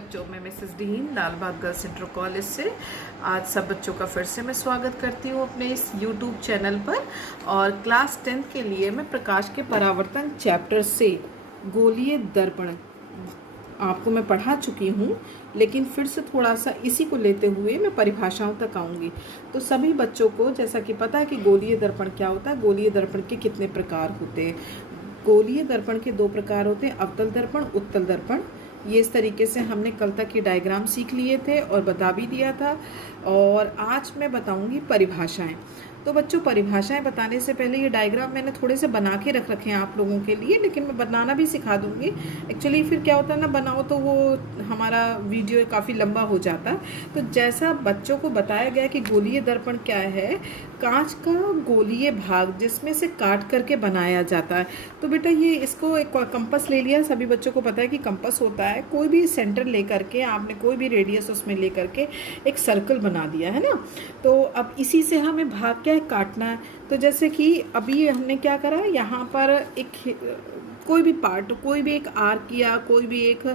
बच्चों, मैं Mrs dean लाल बाग girls inter college से आज सब बच्चों का फिर से मैं स्वागत करती हूँ अपने इस यूट्यूब चैनल पर। और क्लास 10th के लिए मैं प्रकाश के परावर्तन चैप्टर से गोलीय दर्पण आपको मैं पढ़ा चुकी हूँ, लेकिन फिर से थोड़ा सा इसी को लेते हुए मैं परिभाषाओं तक आऊँगी। तो सभी बच्चों को जैसा कि पता है कि गोलीय दर्पण क्या होता है, गोलीय दर्पण के कितने प्रकार होते हैं। गोलीय दर्पण के दो प्रकार होते हैं, अवतल दर्पण, उत्तल दर्पण। ये इस तरीके से हमने कल तक की डायग्राम सीख लिए थे और बता भी दिया था। और आज मैं बताऊंगी परिभाषाएं। तो बच्चों, परिभाषाएं बताने से पहले ये डायग्राम मैंने थोड़े से बना के रख रखे हैं आप लोगों के लिए, लेकिन मैं बनाना भी सिखा दूंगी। एक्चुअली फिर क्या होता है ना, बनाओ तो वो हमारा वीडियो काफ़ी लंबा हो जाता। तो जैसा बच्चों को बताया गया कि गोलीय दर्पण क्या है, कांच का गोलीय भाग जिसमें से काट करके बनाया जाता है। तो बेटा ये इसको एक कंपास ले लिया, सभी बच्चों को पता है कि कंपास होता है। कोई भी सेंटर लेकर के आपने कोई भी रेडियस उसमें लेकर के एक सर्कल बना दिया है ना। तो अब इसी से हमें भाग क्या है, काटना है। तो जैसे कि अभी हमने क्या करा, यहाँ पर एक कोई भी पार्ट, कोई भी एक आर्क या कोई भी एक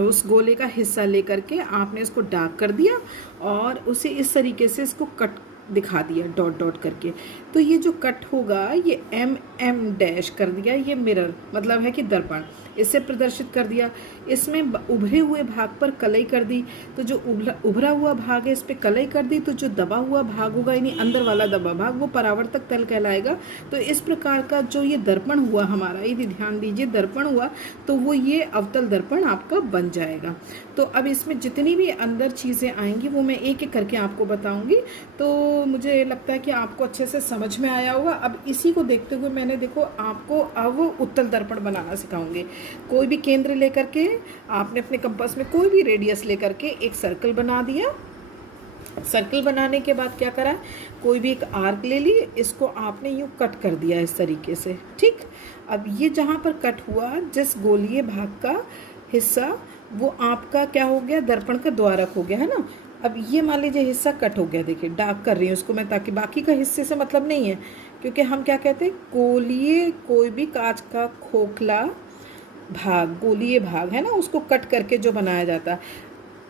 उस गोले का हिस्सा लेकर के आपने इसको डार्क कर दिया और उसे इस तरीके से इसको कट दिखा दिया डॉट डॉट करके। तो ये जो कट होगा ये एम डैश कर दिया, ये मिरर मतलब है कि दर्पण, इससे प्रदर्शित कर दिया। इसमें उभरे हुए भाग पर कलई कर दी, तो जो उभरा हुआ भाग है इस पर कलई कर दी, तो जो दबा हुआ भाग होगा यानी अंदर वाला दबा भाग वो परावर्तक तल कहलाएगा। तो इस प्रकार का जो ये दर्पण हुआ हमारा, यदि ध्यान दीजिए दर्पण हुआ तो वो ये अवतल दर्पण आपका बन जाएगा। तो अब इसमें जितनी भी अंदर चीज़ें आएंगी वो मैं एक एक करके आपको बताऊंगी। तो मुझे लगता है कि आपको अच्छे से समझ में आया होगा। अब इसी को देखते हुए मैंने देखो आपको अब उत्तल दर्पण बनाना सिखाऊंगी। कोई भी केंद्र लेकर के आपने अपने कंपास में कोई भी रेडियस लेकर के एक सर्कल बना दिया। सर्कल बनाने के बाद क्या करा, कोई भी एक आर्क ले ली, इसको आपने यूँ कट कर दिया इस तरीके से। ठीक, अब ये जहाँ पर कट हुआ, जिस गोलीय भाग का हिस्सा वो आपका क्या हो गया, दर्पण का द्वारक हो गया है ना। अब ये मान लीजिए हिस्सा कट हो गया, देखिए डार्क कर रही हूँ उसको मैं, ताकि बाकी का हिस्से से मतलब नहीं है, क्योंकि हम क्या कहते हैं, गोलीय कोई भी कांच का खोखला भाग, गोलीय भाग है ना, उसको कट करके जो बनाया जाता है।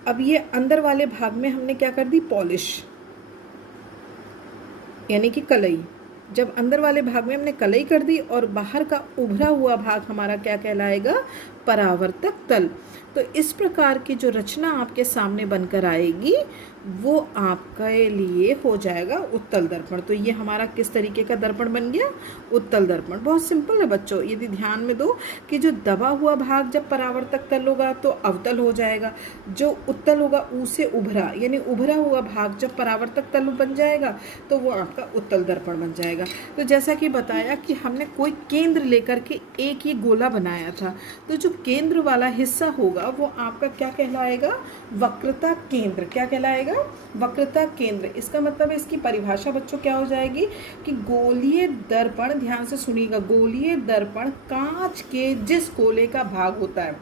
अब ये अंदर वाले भाग में हमने क्या कर दी, पॉलिश यानी कि कलई। जब अंदर वाले भाग में हमने कलई कर दी और बाहर का उभरा हुआ भाग हमारा क्या कहलाएगा, परावर्तक तल। तो इस प्रकार की जो रचना आपके सामने बनकर आएगी वो आपके लिए हो जाएगा उत्तल दर्पण। तो ये हमारा किस तरीके का दर्पण बन गया, उत्तल दर्पण। बहुत सिंपल है बच्चों, यदि ध्यान में दो कि जो दबा हुआ भाग जब परावर्तक तल होगा तो अवतल हो जाएगा, जो उत्तल होगा उसे उभरा यानी उभरा हुआ भाग जब परावर्तक तल बन जाएगा तो वो आपका उत्तल दर्पण बन जाएगा। तो जैसा कि बताया कि हमने कोई केंद्र लेकर के एक ही गोला बनाया था, तो जो केंद्र वाला हिस्सा होगा वो आपका क्या कहलाएगा, वक्रता केंद्र। क्या कहलाएगा, वक्रता केंद्र। इसका मतलब है, इसकी परिभाषा बच्चों क्या हो जाएगी कि गोलीय दर्पण, ध्यान से सुनिएगा, गोलीय दर्पण कांच के जिस गोले का भाग होता है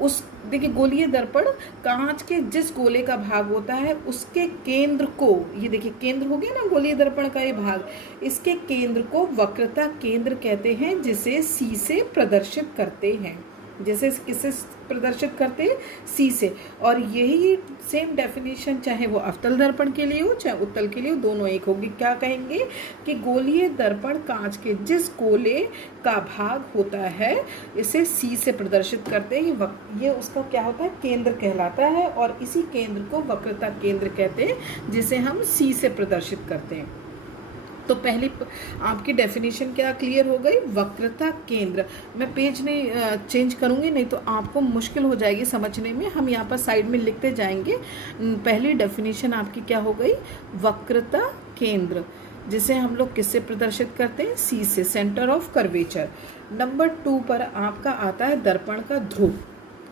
उस, देखिए गोलीय दर्पण कांच के जिस गोले का भाग होता है उसके केंद्र को, ये देखिए केंद्र हो गया ना गोलीय दर्पण का ये भाग, इसके केंद्र को वक्रता केंद्र कहते हैं, जिसे सी से प्रदर्शित करते हैं। जैसे किससे प्रदर्शित करते हैं, सी से। और यही सेम डेफिनेशन चाहे वो अवतल दर्पण के लिए हो चाहे उत्तल के लिए हो, दोनों एक होगी। क्या कहेंगे कि गोलीय दर्पण कांच के जिस गोले का भाग होता है इसे सी से प्रदर्शित करते हैं, ये उसका क्या होता है, केंद्र कहलाता है। और इसी केंद्र को वक्रता केंद्र कहते हैं, जिसे हम सी से प्रदर्शित करते हैं। तो पहली आपकी डेफिनेशन क्या क्लियर हो गई, वक्रता केंद्र। मैं पेज नहीं चेंज करूँगी, नहीं तो आपको मुश्किल हो जाएगी समझने में। हम यहाँ पर साइड में लिखते जाएंगे। पहली डेफिनेशन आपकी क्या हो गई, वक्रता केंद्र, जिसे हम लोग किससे प्रदर्शित करते हैं, सी से, सेंटर ऑफ कर्वेचर। नंबर 2 पर आपका आता है दर्पण का ध्रुव।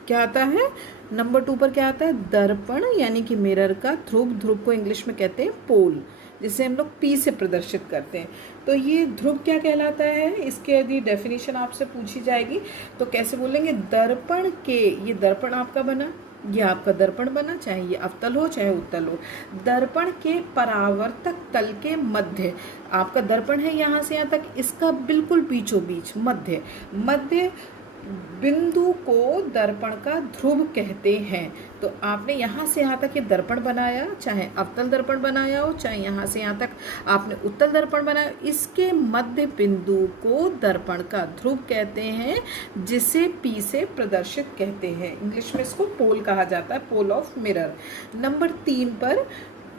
क्या आता है, नंबर 2 पर क्या आता है, दर्पण यानी कि मिरर का ध्रुव। ध्रुव को इंग्लिश में कहते हैं पोल, जिसे हम लोग पी से प्रदर्शित करते हैं। तो ये ध्रुव क्या कहलाता है, इसके यदि डेफिनेशन आपसे पूछी जाएगी तो कैसे बोलेंगे, दर्पण के, ये दर्पण आपका बना, ये आपका दर्पण बना, चाहे ये अवतल हो चाहे उत्तल हो, दर्पण के परावर्तक तल के मध्य, आपका दर्पण है यहाँ से यहाँ तक, इसका बिल्कुल बीचों बीच मध्य बिंदु को दर्पण का ध्रुव कहते हैं। तो आपने यहाँ से यहाँ तक ये दर्पण बनाया, चाहे अवतल दर्पण बनाया हो, चाहे यहाँ से यहाँ तक आपने उत्तल दर्पण बनाया, इसके मध्य बिंदु को दर्पण का ध्रुव कहते हैं, जिसे पी से प्रदर्शित कहते हैं। इंग्लिश में इसको पोल कहा जाता है, पोल ऑफ मिरर। नंबर 3 पर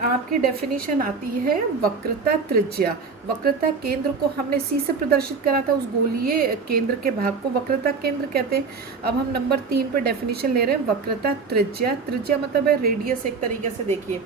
आपकी डेफिनेशन आती है वक्रता त्रिज्या। वक्रता केंद्र को हमने सी से प्रदर्शित करा था, उस गोलीय केंद्र के भाग को वक्रता केंद्र कहते हैं। अब हम नंबर 3 पर डेफिनेशन ले रहे हैं वक्रता त्रिज्या। त्रिज्या मतलब है रेडियस, एक तरीके से देखिए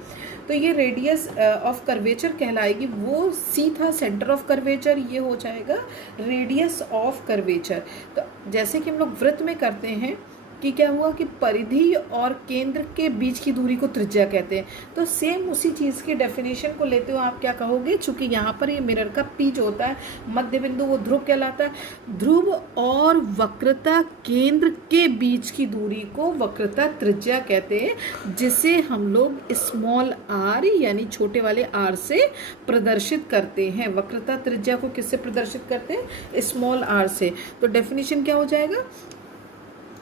तो ये रेडियस ऑफ कर्वेचर कहलाएगी। वो सी था सेंटर ऑफ कर्वेचर, ये हो जाएगा रेडियस ऑफ कर्वेचर। तो जैसे कि हम लोग वृत्त में करते हैं कि क्या हुआ कि परिधि और केंद्र के बीच की दूरी को त्रिज्या कहते हैं, तो सेम उसी चीज़ की डेफिनेशन को लेते हुए आप क्या कहोगे, चूंकि यहाँ पर ये मिरर का पी जो होता है मध्य बिंदु, वो ध्रुव कहलाता है। ध्रुव और वक्रता केंद्र के बीच की दूरी को वक्रता त्रिज्या कहते हैं, जिसे हम लोग स्मॉल आर यानी छोटे वाले आर से प्रदर्शित करते हैं। वक्रता त्रिज्या को किससे प्रदर्शित करते हैं, स्मॉल आर से। तो डेफिनेशन क्या हो जाएगा,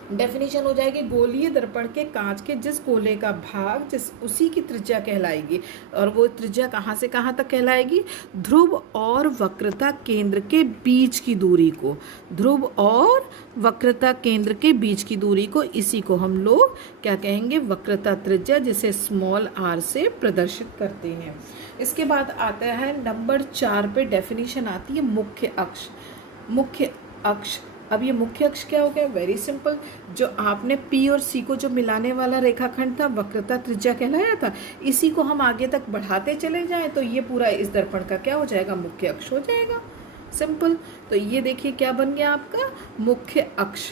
डेफिनेशन हो जाएगी गोलीय दर्पण के कांच के जिस गोले का भाग जिस उसी की त्रिज्या कहलाएगी। और वो त्रिज्या कहाँ से कहाँ तक कहलाएगी, ध्रुव और वक्रता केंद्र के बीच की दूरी को, ध्रुव और वक्रता केंद्र के बीच की दूरी को, इसी को हम लोग क्या कहेंगे, वक्रता त्रिज्या, जिसे स्मॉल आर से प्रदर्शित करते हैं। इसके बाद आता है नंबर 4 पे डेफिनेशन आती है मुख्य अक्ष। मुख्य अक्ष, अब ये मुख्य अक्ष क्या हो गया, वेरी सिंपल, जो आपने P और C को जो मिलाने वाला रेखाखंड था वक्रता त्रिज्या कहलाया था, इसी को हम आगे तक बढ़ाते चले जाएं तो ये पूरा इस दर्पण का क्या हो जाएगा, मुख्य अक्ष हो जाएगा। सिंपल। तो ये देखिए क्या बन गया आपका मुख्य अक्ष।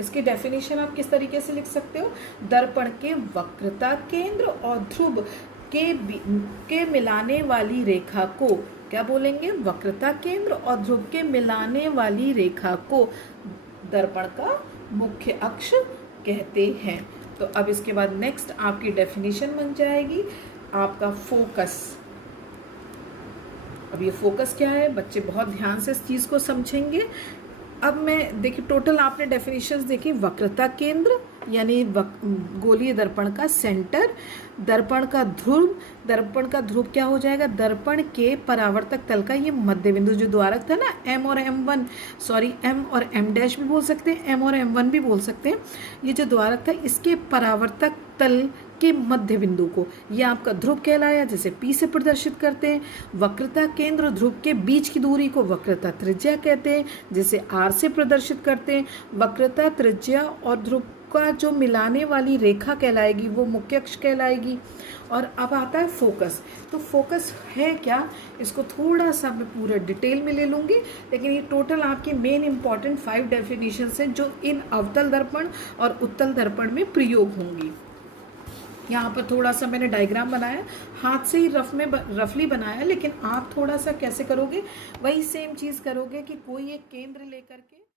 इसकी डेफिनेशन आप किस तरीके से लिख सकते हो, दर्पण के वक्रता केंद्र और ध्रुव के मिलाने वाली रेखा को क्या बोलेंगे, वक्रता केंद्र और ध्रुव के मिलाने वाली रेखा को दर्पण का मुख्य अक्ष कहते हैं। तो अब इसके बाद नेक्स्ट आपकी डेफिनेशन बन जाएगी आपका फोकस। अब ये फोकस क्या है, बच्चे बहुत ध्यान से इस चीज को समझेंगे। अब मैं देखिए टोटल आपने डेफिनेशंस देखी, वक्रता केंद्र यानी गोलीय दर्पण का सेंटर, दर्पण का ध्रुव, दर्पण का ध्रुव क्या हो जाएगा, दर्पण के परावर्तक तल का ये मध्य बिंदु जो द्वारक था ना, एम और M1, सॉरी M और M डैश भी बोल सकते हैं, M और M1 भी बोल सकते हैं। ये जो द्वारक था इसके परावर्तक तल के मध्य बिंदु को ये आपका ध्रुव कहलाया, जिसे P से प्रदर्शित करते हैं। वक्रता केंद्र और ध्रुव के बीच की दूरी को वक्रता त्रिज्या कहते हैं, जिसे R से प्रदर्शित करते हैं। वक्रता त्रिज्या और ध्रुव का जो मिलाने वाली रेखा कहलाएगी वो मुख्य अक्ष कहलाएगी। और अब आता है फोकस। तो फोकस है क्या, इसको थोड़ा सा मैं पूरा डिटेल में ले लूँगी, लेकिन ये टोटल आपके मेन इंपॉर्टेंट 5 डेफिनेशंस हैं जो इन अवतल दर्पण और उत्तल दर्पण में प्रयोग होंगी। यहाँ पर थोड़ा सा मैंने डायग्राम बनाया, हाथ से ही रफली बनाया, लेकिन आप थोड़ा सा कैसे करोगे, वही सेम चीज़ करोगे कि कोई एक केंद्र लेकर के